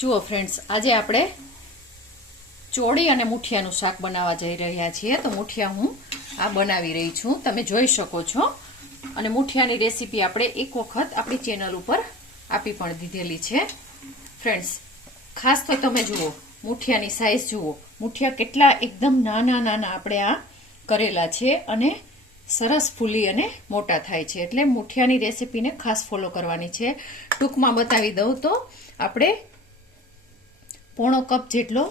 જુઓ ફ્રેન્ડ્સ, આજે આપણે ચોળી અને મુઠિયાનું શાક બનાવવા જઈ રહ્યા છીએ. તો મુઠિયા હું આ બનાવી રહી છું, તમે જોઈ શકો છો. અને મુઠિયાની રેસીપી આપણે એક વખત આપણી ચેનલ ઉપર આપી પણ દીધેલી છે. ફ્રેન્ડ્સ, ખાસ તો તમે જુઓ મુઠિયાની સાઈઝ જુઓ, મુઠિયા કેટલા એકદમ નાના નાના આપણે આ કરેલા છે અને સરસ ફૂલી અને મોટા થાય છે. એટલે મુઠિયાની રેસીપીને ખાસ ફોલો કરવાની છે. ટૂંકમાં બતાવી દઉં તો આપણે પોણો કપ જેટલો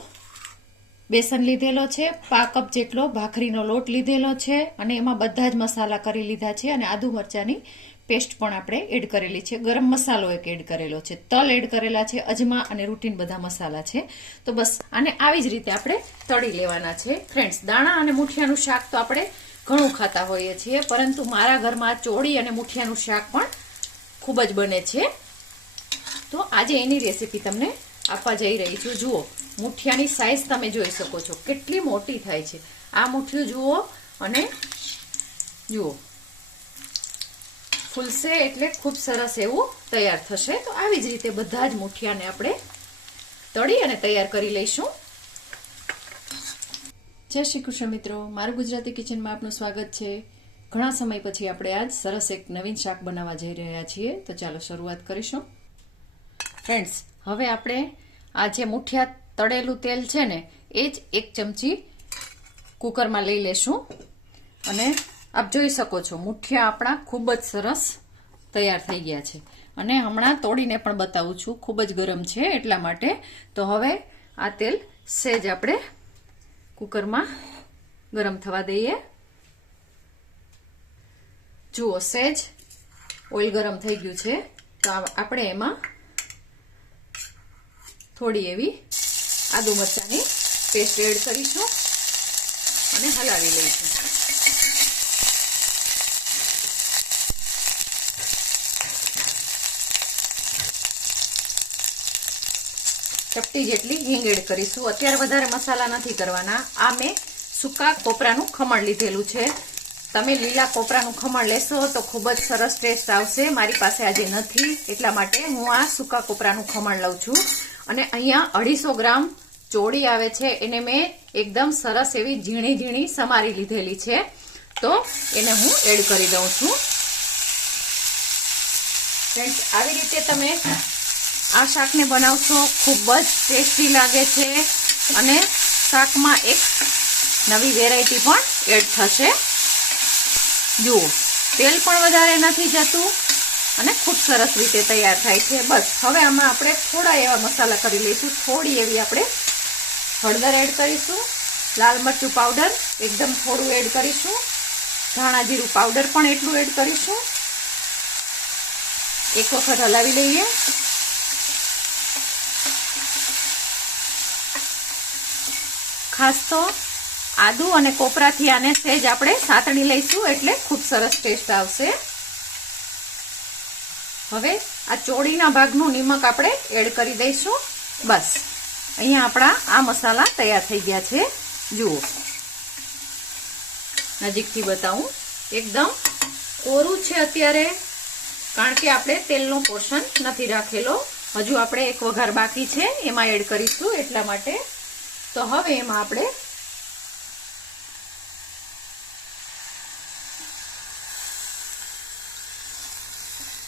બેસન લીધેલો છે, પા કપ જેટલો ભાખરીનો લોટ લીધેલો છે અને એમાં બધા જ મસાલા કરી લીધા છે અને આદુ મરચાંની પેસ્ટ પણ આપણે એડ કરેલી છે. ગરમ મસાલો એક એડ કરેલો છે, તલ એડ કરેલા છે, અજમા અને રૂટીન બધા મસાલા છે. તો બસ આને આવી જ રીતે આપણે તળી લેવાના છે. ફ્રેન્ડ્સ, દાણા અને મુઠિયાનું શાક તો આપણે ઘણું ખાતા હોઈએ છીએ, પરંતુ મારા ઘરમાં ચોળી અને મુઠિયાનું શાક પણ ખૂબ જ બને છે. તો આજે એની રેસીપી તમને આપવા જઈ રહી છું. જુઓ, મુઠિયાની સાઈઝ તમે જોઈ શકો છો કેટલી મોટી થાય છે. આ મુઠિયું જુઓ અને જુઓ ફૂલશે એટલે ખૂબ સરસ એવું તૈયાર થશે. તો આવી જ રીતે બધા જ મુઠિયાને આપણે તળી અને તૈયાર કરી લઈશું. જય શ્રી કૃષ્ણ મિત્રો, મારું ગુજરાતી કિચનમાં આપનું સ્વાગત છે. ઘણા સમય પછી આપણે આજ સરસ એક નવીન શાક બનાવવા જઈ રહ્યા છીએ. તો ચાલો શરૂઆત કરીશું. ફ્રેન્ડ્સ, હવે આપણે આ જે મુઠિયા તળેલું તેલ છે ને એ જ 1 ચમચી કુકરમાં લઈ લેશું. અને આપ જોઈ શકો છો મુઠિયા આપણા ખૂબ જ સરસ તૈયાર થઈ ગયા છે. અને હમણાં તોડીને પણ બતાવું છું, ખૂબ જ ગરમ છે એટલા માટે. તો હવે આ તેલ સહેજ આપણે કુકરમાં ગરમ થવા દઈએ. જુઓ, સહેજ ઓઇલ ગરમ થઈ ગયું છે. તો આપણે એમાં થોડી એવી આદુ મરચાંની પેસ્ટ એડ કરીશું અને હલાવી લઈશું. ચપટી જેટલી હિંગ એડ કરીશું. અત્યારે વધારે મસાલા નથી કરવાના. આ મેં સૂકા કોપરાનું ખમણ લીધેલું છે. તમે લીલા કોપરાનું ખમણ લેશો તો ખૂબ જ સરસ ટેસ્ટ આવશે. મારી પાસે આજે નથી એટલા માટે હું આ સૂકા કોપરાનું ખમણ લઉં છું. અને અહીંયા 250 ગ્રામ ચોળી આવે છે, એને મેં એકદમ સરસ એવી ઝીણી ઝીણી સમારી લીધેલી છે. તો એને હું એડ કરી દઉં છું. ફ્રેન્ડ્સ, આવી રીતે તમે આ શાકને બનાવશો, ખૂબ જ ટેસ્ટી લાગે છે અને શાકમાં એક નવી વેરાયટી પણ એડ થશે. જુઓ, તેલ પણ વધારે નથી જતું અને ખૂબ સરસ રીતે તૈયાર થાય છે. બસ હવે આમાં આપણે થોડા એવા મસાલા કરી લઈશું. થોડી એવી આપણે હળદર એડ કરીશું, લાલ મરચું પાવડર એકદમ થોડું એડ કરીશું, ધાણા જીરું પાવડર પણ એટલું એડ કરીશું. એક વખત હલાવી લઈએ. ખાસ તો આદુ અને કોપરાથી આને સહેજ આપણે સાતળી લઈશું એટલે ખૂબ સરસ ટેસ્ટ આવશે. હવે આ ચોળીના ભાગનું નિમક આપણે એડ કરી દઈશું. બસ અહીંયા આપણા આ મસાલા તૈયાર થઈ ગયા છે. જુઓ, નજીકથી બતાવું, એકદમ કોરું છે અત્યારે, કારણ કે આપણે તેલનો પોર્શન નથી રાખેલો. હજુ આપણે એક વઘાર બાકી છે, એમાં એડ કરીશું એટલા માટે. તો હવે એમાં આપણે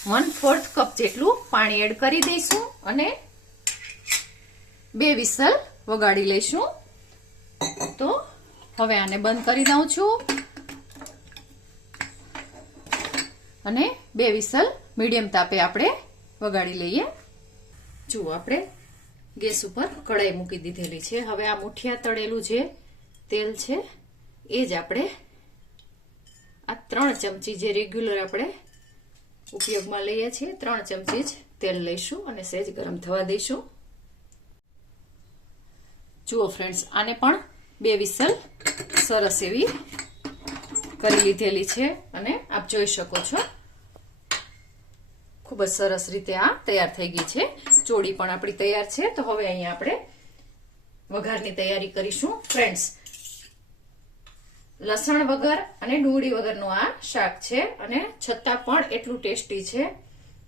¼ કપ જેટલું પાણી એડ કરી દઈશું અને 2 વિસલ વગાડી લઈશું. તો હવે આને બંધ કરી દઉં છું અને 2 વિસલ મીડિયમ તાપે આપણે વગાડી લઈએ. જુઓ, આપણે ગેસ ઉપર કઢાઈ મૂકી દીધેલી છે. હવે આ મુઠિયા તળેલું જે તેલ છે એ જ આપણે આ 3 ચમચી જે રેગ્યુલર આપણે ઉપયોગમાં લઈએ છીએ 3 ચમચી જ તેલ લઈશું અને સહેજ ગરમ થવા દઈશું. જુઓ ફ્રેન્ડ્સ, આને પણ 2 વિસલ સરસ એવી કરી લીધેલી છે અને આપ જોઈ શકો છો ખૂબ જ સરસ રીતે આ તૈયાર થઈ ગઈ છે. ચોળી પણ આપણી તૈયાર છે. તો હવે અહીંયા આપણે વઘારની તૈયારી કરીશું. ફ્રેન્ડ્સ, લસણ વગર અને ડુંગળી વગરનું આ શાક છે અને છતાં પણ એટલું ટેસ્ટી છે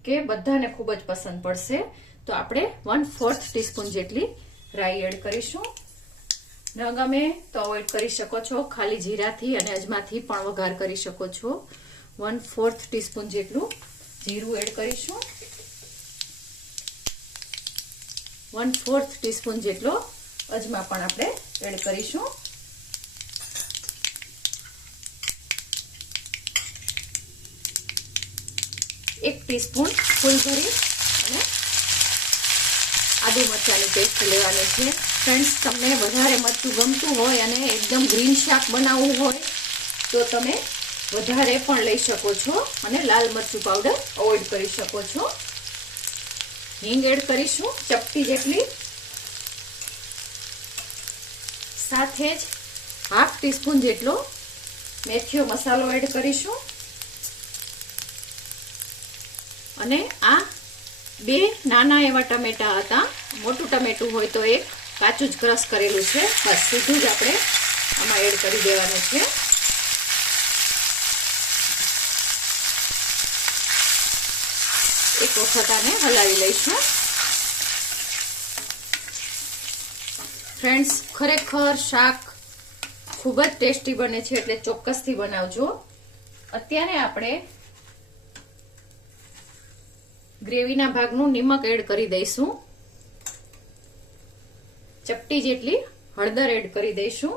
કે બધાને ખૂબ જ પસંદ પડશે. તો આપણે 1/4 ટીસ્પૂન જેટલી રાઈ એડ કરીશું. ન ગમે તો અવોઇડ કરી શકો છો, ખાલી જીરાથી અને અજમાથી પણ વઘાર કરી શકો છો. 1/4 ટીસ્પૂન જેટલું જીરું એડ કરીશું. 1/4 ટીસ્પૂન જેટલો અજમા પણ આપણે એડ કરીશું. એક ટીસ્પૂન ફૂલઝરી અને આદુ મરચાંની પેસ્ટ લેવાની છે. ફ્રેન્ડ્સ, તમને વધારે મરચું ગમતું હોય અને એકદમ ગ્રીન શાક બનાવવું હોય તો તમે વધારે પણ લઈ શકો છો અને લાલ મરચું પાવડર અવોઇડ કરી શકો છો. હિંગ એડ કરીશું ચપટી જેટલી. સાથે જ 1/2 ટીસ્પૂન જેટલો મેથીયો મસાલો એડ કરીશું. અને આ 2 નાના એવા ટમેટા હતા. મોટું ટમેટું હોય તો એક કાચું જ ક્રશ કરેલું છે. બસ સીધું જ આપણે આમાં એડ કરી દેવાનું છે. એક વખત આને હલાવી લઈશું. ફ્રેન્ડ્સ, ખરેખર શાક ખૂબ જ ટેસ્ટી બને છે, એટલે ચોક્કસથી બનાવજો. અત્યારે આપણે ગ્રેવીના ભાગનું નિમક એડ કરી દઈશું. ચપટી જેટલી હળદર એડ કરી દઈશું.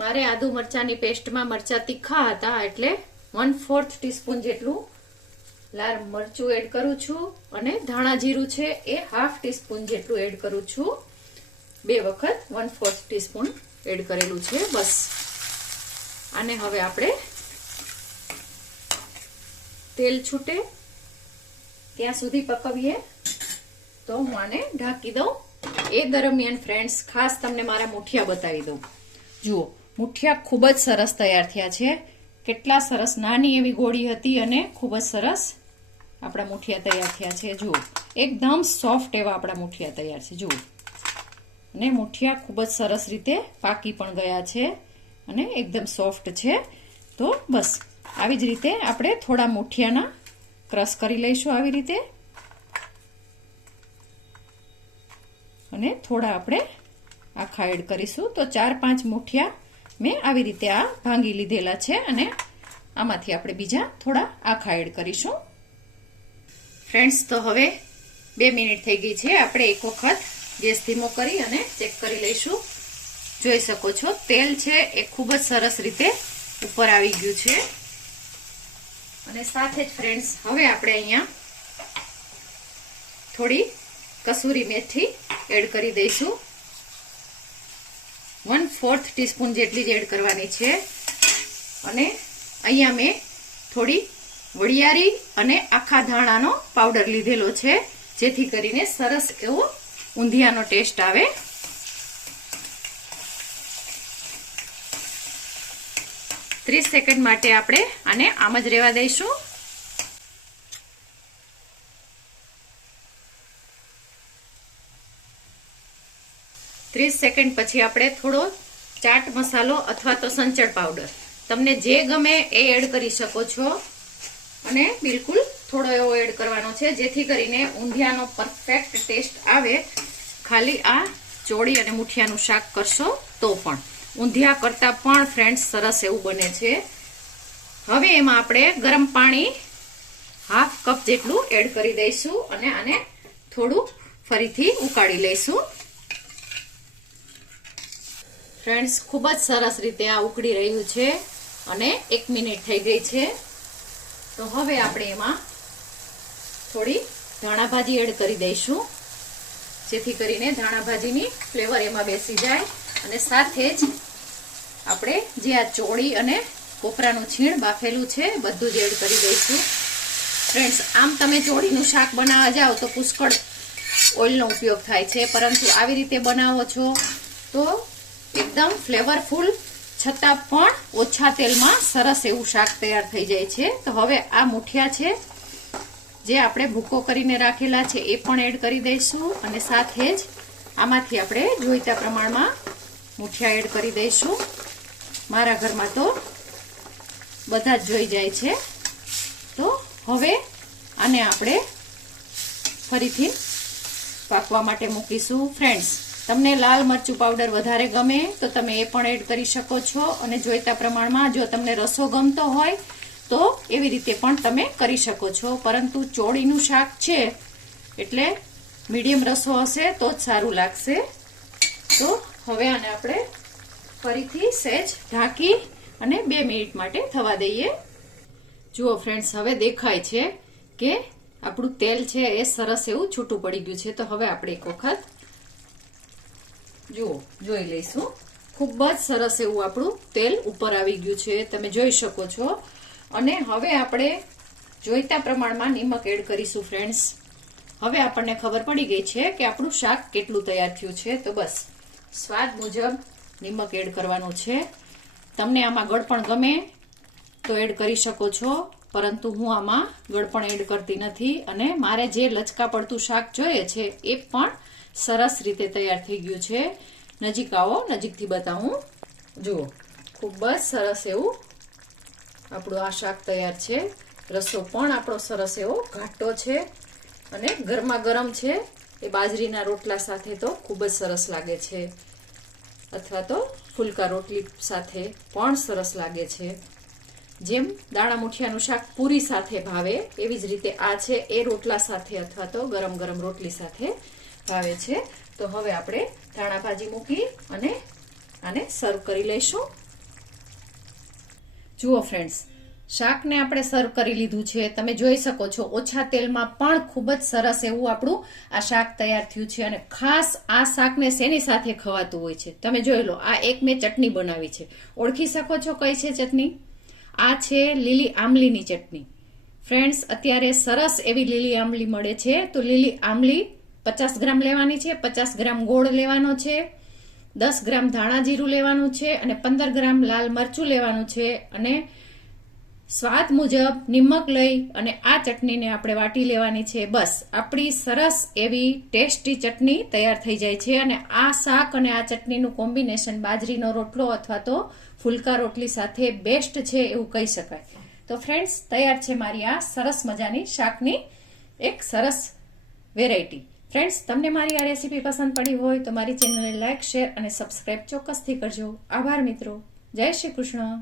મારે આદુ મરચાંની પેસ્ટમાં મરચાં તીખા હતા એટલે 1/4 ટીસ્પૂન જેટલું લાલ મરચું એડ કરું છું અને ધાણા જીરું છે એ 1/2 ટીસ્પૂન જેટલું એડ કરું છું. 2 વખત 1/4 ટીસ્પૂન એડ કરેલું છે. બસ આને હવે આપણે તેલ છૂટે ત્યાં સુધી પકવીએ. તો હું આને ઢાંકી દઉં. એ દરમિયાન ફ્રેન્ડ્સ, ખાસ તમને મારા મુઠિયા બતાવી દઉં. જુઓ, મુઠિયા ખૂબ જ સરસ તૈયાર થયા છે. કેટલા સરસ, નાની એવી ગોળી હતી અને ખૂબ જ સરસ આપણા મુઠિયા તૈયાર થયા છે. જુઓ, એકદમ સોફ્ટ એવા આપણા મુઠિયા તૈયાર છે. જુઓ, અને મુઠિયા ખૂબ જ સરસ રીતે પાકી પણ ગયા છે અને એકદમ સોફ્ટ છે. તો બસ આવી જ રીતે આપણે થોડા મુઠિયાના ક્રશ કરી લઈશું આવી રીતે. અને થોડા આપણે આખા એડ કરીશું. તો 4-5 મુઠિયા મેં આવી રીતે આ ભાંગી લીધેલા છે અને આમાંથી આપણે બીજા થોડા આખા એડ કરીશું. ફ્રેન્ડ્સ, તો હવે 2 મિનિટ થઈ ગઈ છે. આપણે એક વખત ગેસ ધીમો કરી અને ચેક કરી લઈશું. જોઈ શકો છો તેલ છે એ ખૂબ જ સરસ રીતે ઉપર આવી ગયું છે. અને સાથે જ ફ્રેન્ડ્સ, હવે આપણે અહીંયા થોડી કસૂરી મેથી એડ કરી દઈશું. 1/4 ટીસ્પૂન જેટલી જ એડ કરવાની છે. અને અહીંયા મેં થોડી વરિયાળી અને આખા ધાણાનો પાવડર લીધેલો છે, જેથી કરીને સરસ એવો ઊંધિયાનો ટેસ્ટ આવે. ત્રીસ સેકન્ડ માટે આપણે આને આમ જ રહેવા દઈશું. સેકન્ડ પછી આપણે થોડો ચાટ મસાલો અથવા તો સંચળ પાવડર, તમને જે ગમે એ એડ કરી શકો છો. અને બિલકુલ થોડો એવો એડ કરવાનો છે, જેથી કરીને ઊંધિયાનો પરફેક્ટ ટેસ્ટ આવે. ખાલી આ ચોળી અને મુઠિયાનું શાક કરશો તો પણ ઊંધિયા કરતા પણ ફ્રેન્ડ્સ સરસ એવું બને છે. હવે એમાં આપણે ગરમ પાણી 1/2 કપ જેટલું એડ કરી દઈશું અને આને થોડું ફરીથી ઉકાળી લઈશું. ફ્રેન્ડ્સ, ખૂબ જ સરસ રીતે આ ઉકળી રહ્યું છે અને 1 મિનિટ થઈ ગઈ છે. તો હવે આપણે એમાં થોડી ધાણા ભાજી એડ કરી દઈશું, જેથી કરીને ધાણા ભાજીની ફ્લેવર એમાં બેસી જાય. અને સાથે જ આપણે જે આ ચોળી અને કોપરાનું છીણ બાફેલું છે બધું જ એડ કરી દઈશું. ફ્રેન્ડ્સ, આમ તમે ચોળીનું શાક બનાવવા જાઓ તો પુષ્કળ ઓઇલનો ઉપયોગ થાય છે, પરંતુ આવી રીતે બનાવો છો તો એકદમ ફ્લેવરફુલ છતાં પણ ઓછા તેલમાં સરસ એવું શાક તૈયાર થઈ જાય છે. તો હવે આ મુઠિયા છે જે આપણે ભૂકો કરીને રાખેલા છે એ પણ એડ કરી દઈશું અને સાથે જ આમાંથી આપણે જોઈતા પ્રમાણમાં મુઠિયા એડ કરી દઈશું. મારા ઘરમાં તો બધા જ જોઈ જાય છે હવે આને આપણે ફરીથી પાકવા માટે મૂકીશું. ફ્રેન્ડ્સ, તમને લાલ મરચું પાવડર વધારે ગમે તો તમે એ પણ એડ કરી શકો છો, અને જોઈતા પ્રમાણમાં. જો તમને રસો ગમતો હોય તો એવી રીતે પણ તમે કરી શકો છો, પરંતુ ચોળીનું શાક છે એટલે મીડિયમ રસો હશે તો જ સારું લાગશે. તો હવે આને આપણે ફરીથી સહેજ ઢાંકી અને 2 મિનિટ માટે થવા દઈએ. જુઓ ફ્રેન્ડ્સ, હવે દેખાય છે કે આપણું તેલ છે એ સરસ એવું છૂટું પડી ગયું છે. તો હવે આપણે એક વખત જોઈ લઈશું. ખૂબ જ સરસ એવું આપણું તેલ ઉપર આવી ગયું છે, તમે જોઈ શકો છો. અને હવે આપણે જોઈતા પ્રમાણમાં નિમક એડ કરીશું. ફ્રેન્ડ્સ, હવે આપણને ખબર પડી ગઈ છે કે આપણું શાક કેટલું તૈયાર થયું છે. તો બસ સ્વાદ મુજબ નિમક એડ કરવાનું છે. તમને આમાં ગળપણ ગમે તો એડ કરી શકો છો, પરંતુ હું આમાં ગળપણ એડ કરતી નથી. અને મારે જે લચકા પડતું શાક જોઈએ છે એ પણ સરસ રીતે તૈયાર થઈ ગયું છે. નજીક આવો, નજીકથી બતાવું. જુઓ, ખૂબ જ સરસ એવું આપણું આ શાક તૈયાર છે. રસો પણ આપણો સરસ એવો ઘાટો છે અને ગરમા ગરમ છે. એ બાજરીના રોટલા સાથે તો ખૂબ જ સરસ લાગે છે, અથવા તો ફુલકા રોટલી સાથે પણ સરસ લાગે છે. જેમ દાણા મુઠિયાનું શાક પૂરી સાથે ભાવે એવી જ રીતે આ છે એ રોટલા સાથે અથવા તો ગરમ ગરમ રોટલી સાથે ભાવે છે. તો હવે આપણે ધાણા ભાજી મૂકી અને આને સર્વ કરી લઈશું. જુઓ ફ્રેન્ડ્સ, શાકને આપણે સર્વ કરી લીધું છે. તમે જોઈ શકો છો ઓછા તેલમાં પણ ખૂબ જ સરસ એવું આપણું આ શાક તૈયાર થયું છે. અને ખાસ આ શાકને શેની સાથે ખવાતું હોય છે તમે જોઈ લો. આ એક મેં ચટણી બનાવી છે, ઓળખી શકો છો કઈ છે ચટણી? આ છે લીલી આમલીની ચટણી. ફ્રેન્ડ્સ, અત્યારે સરસ એવી લીલી આમલી મળે છે. તો લીલી આમલી 50 ગ્રામ લેવાની છે, 50 ગ્રામ ગોળ લેવાનો છે, 10 ગ્રામ ધાણા જીરું લેવાનું છે, અને 15 ગ્રામ લાલ મરચું લેવાનું છે, અને સ્વાદ મુજબ નિમક લઈ અને આ ચટણીને આપણે વાટી લેવાની છે. બસ આપણી સરસ એવી ટેસ્ટી ચટણી તૈયાર થઈ જાય છે. અને આ શાક અને આ ચટણીનું કોમ્બિનેશન બાજરીનો રોટલો અથવા તો ફુલકા રોટલી સાથે બેસ્ટ છે એવું કહી શકાય. તો ફ્રેન્ડ્સ, તૈયાર છે મારી આ સરસ મજાની શાકની એક સરસ વેરાયટી. ફ્રેન્ડ્સ, તમને મારી આ રેસીપી પસંદ પડી હોય તો મારી ચેનલને લાઈક, શેર અને સબસ્ક્રાઇબ ચોક્કસથી કરજો. આભાર મિત્રો. જય શ્રી કૃષ્ણ.